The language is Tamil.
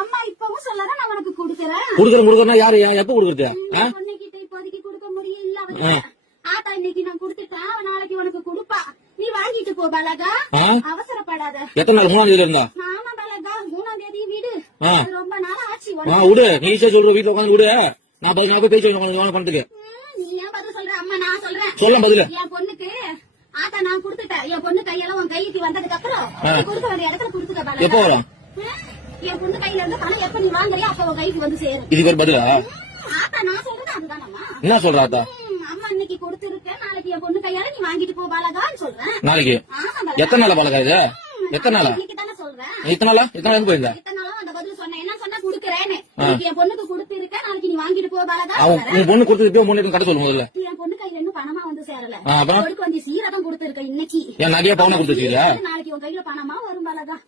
அம்மா இப்பவும் சொல்லற நான் உனக்கு குடுக்கறேன். குடுக்கறேன்னா யாரு எப்ப குடுக்கறது? பொண்ணுகிட்ட இப்போதைக்கு கொடுக்க முடியல. ஆத்தா இன்னைக்கு நான் குடுத்துட்டேன், நாளைக்கு உனக்கு குடுப்பா. நீ வாங்கிட்டு போ பலகா, அவசரப்படாத. எத்தனை நாள்? 3ஆம் தேதியில இருந்தா? ஆமா பலகா, 3ஆம் தேதி வீடு. ரொம்ப நாள் ஆச்சு. விடு, நீ சொல்ற வீட்டுல உட்காந்து விடு. நான் போய் பேச்சு பண்றதுக்கு. நீ ஏன் பதில் சொல்ற? அம்மா நான் சொல்றேன். சொல்ல பதில். என் பொண்ணுக்கு ஆத்தா நான் குடுத்துட்டேன். என் பொண்ணு கையெல்லாம் உன் கைக்கு வந்ததுக்கு அப்புறம் கொடுக்க வேண்டிய இடத்துல குடுத்துக்க பலகா. எப்ப வரும்? என் பொண்ணு கையில இருந்து பணம் எப்ப நீ வாங்குறியோ அப்ப உன் கைக்கு வந்து சேரும். இதுக்கு ஒரு பதிலா? ஆத்தா நான் சொல்றது அதுதானம்மா. என்ன சொல்ற ஆத்தா? அம்மா இன்னைக்கு கொடுத்துருக்கேன், நாளைக்கு என் பொண்ணு கையால நீ வாங்கிட்டு போ பாலகான்னு சொல்றேன். நாளைக்கு? எத்தனை நாளா பாலகா இது? எத்தனை நாளா? இன்னைக்கு தானே சொல்றேன். இத்தனை நாளா எங்க போயிருந்த? இத்தனை நாளும் அந்த பதில் சொன்னேன். என்ன சொன்னா குடுக்கறேன்னு. என் பொண்ணுக்கு கொடுத்துருக்கேன், நாளைக்கு நீ வாங்கிட்டு போ பாலகா. உன் பொண்ணு கொடுத்துட்டு பொண்ணு கட்ட சொல்லு முதல்ல. என் பொண்ணு கையில இன்னும் பணமா வந்து சேரல. அப்புறம் அவளுக்கு வந்து சீரகம் கொடுத்துருக்க இன்னைக்கு. என் நகையா பவுனா கொடுத்துருக்கீங்களா? நாளைக்கு உன் கையில பணமா வரும் பாலகா.